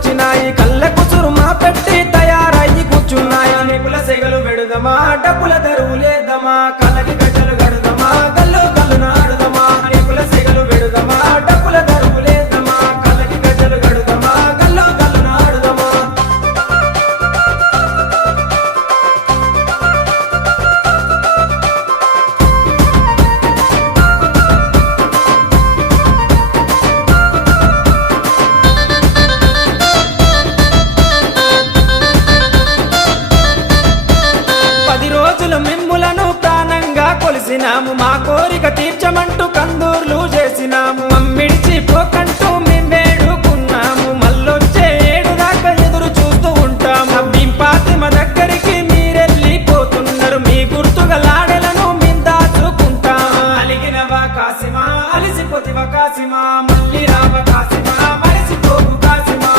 వచ్చినాయి కళ్ళకు సురుమా పెట్టి తయారయ్యి కూర్చున్నాయి నిపుల సెగలు వెడుదమా డప్పుల తెరువులేద్దామా కళ్ళకి గజ్జలు గడుదమా గల్లు గల్లు నాడుదమా నిపుల సెగలు వెడుదమా డప్పుల తెరువులేద్దామా కళ్ళకి గజ్జలు గడుదమా గల్లు గల్లు నాడుదమా మిమ్ములను ప్రాణంగా కొలిసినాము మా కోరిక తీర్చమంటూ